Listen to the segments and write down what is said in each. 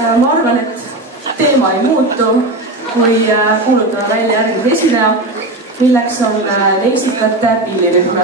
Ma arvan, et teema ei muutu, kui kuulutame välja järgmise esineja, milleks on Leisikate pillirühm.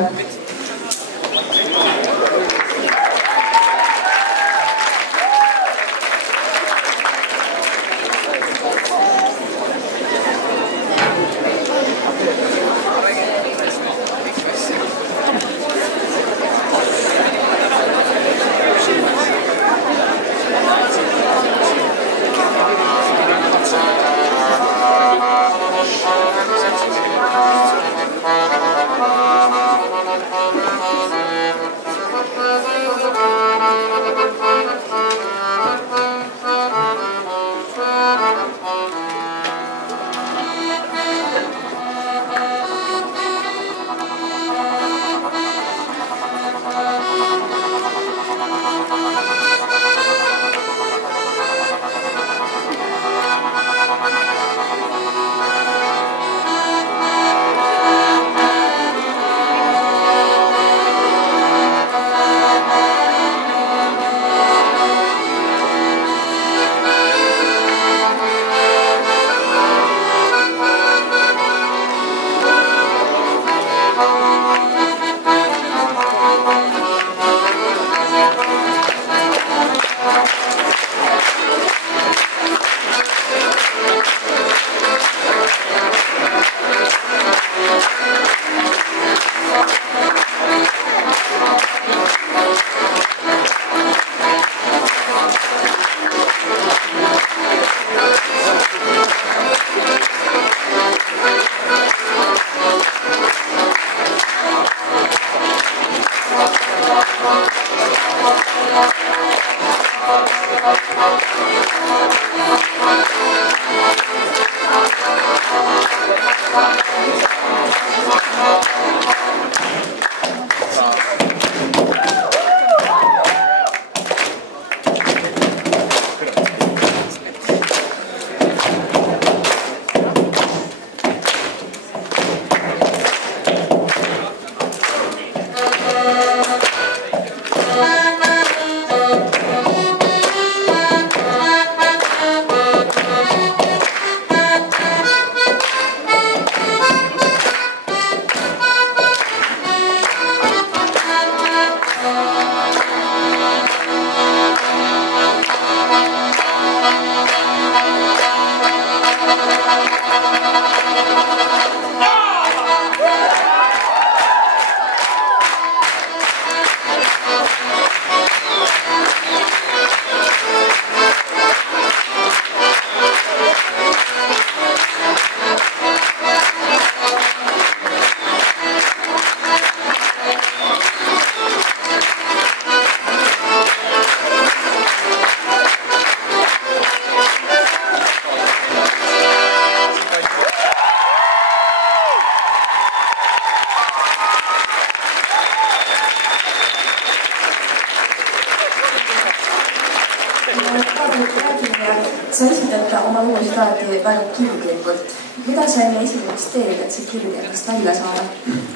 Sa esitad oma lugusid alati väga kirglikult. Mida sa enne esinemist teed, et see kirg ennast välja saada?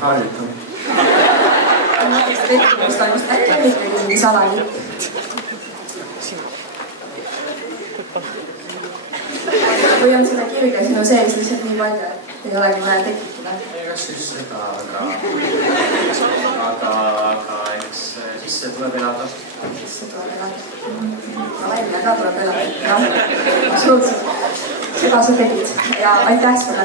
Harjutan. Näiteks rettimust ainult äkki on ikkagi mingi salalipp. Või on seda kirge sinu sees lihtsalt nii palju, et ei olegi vaja tekitada? Kas just seda, aga eks sisse tuleb elada. Sisse tuleb elada. Välja ka tuleb elada. Jah, absoluutselt. Seda sa tegid ja aitäh sulle.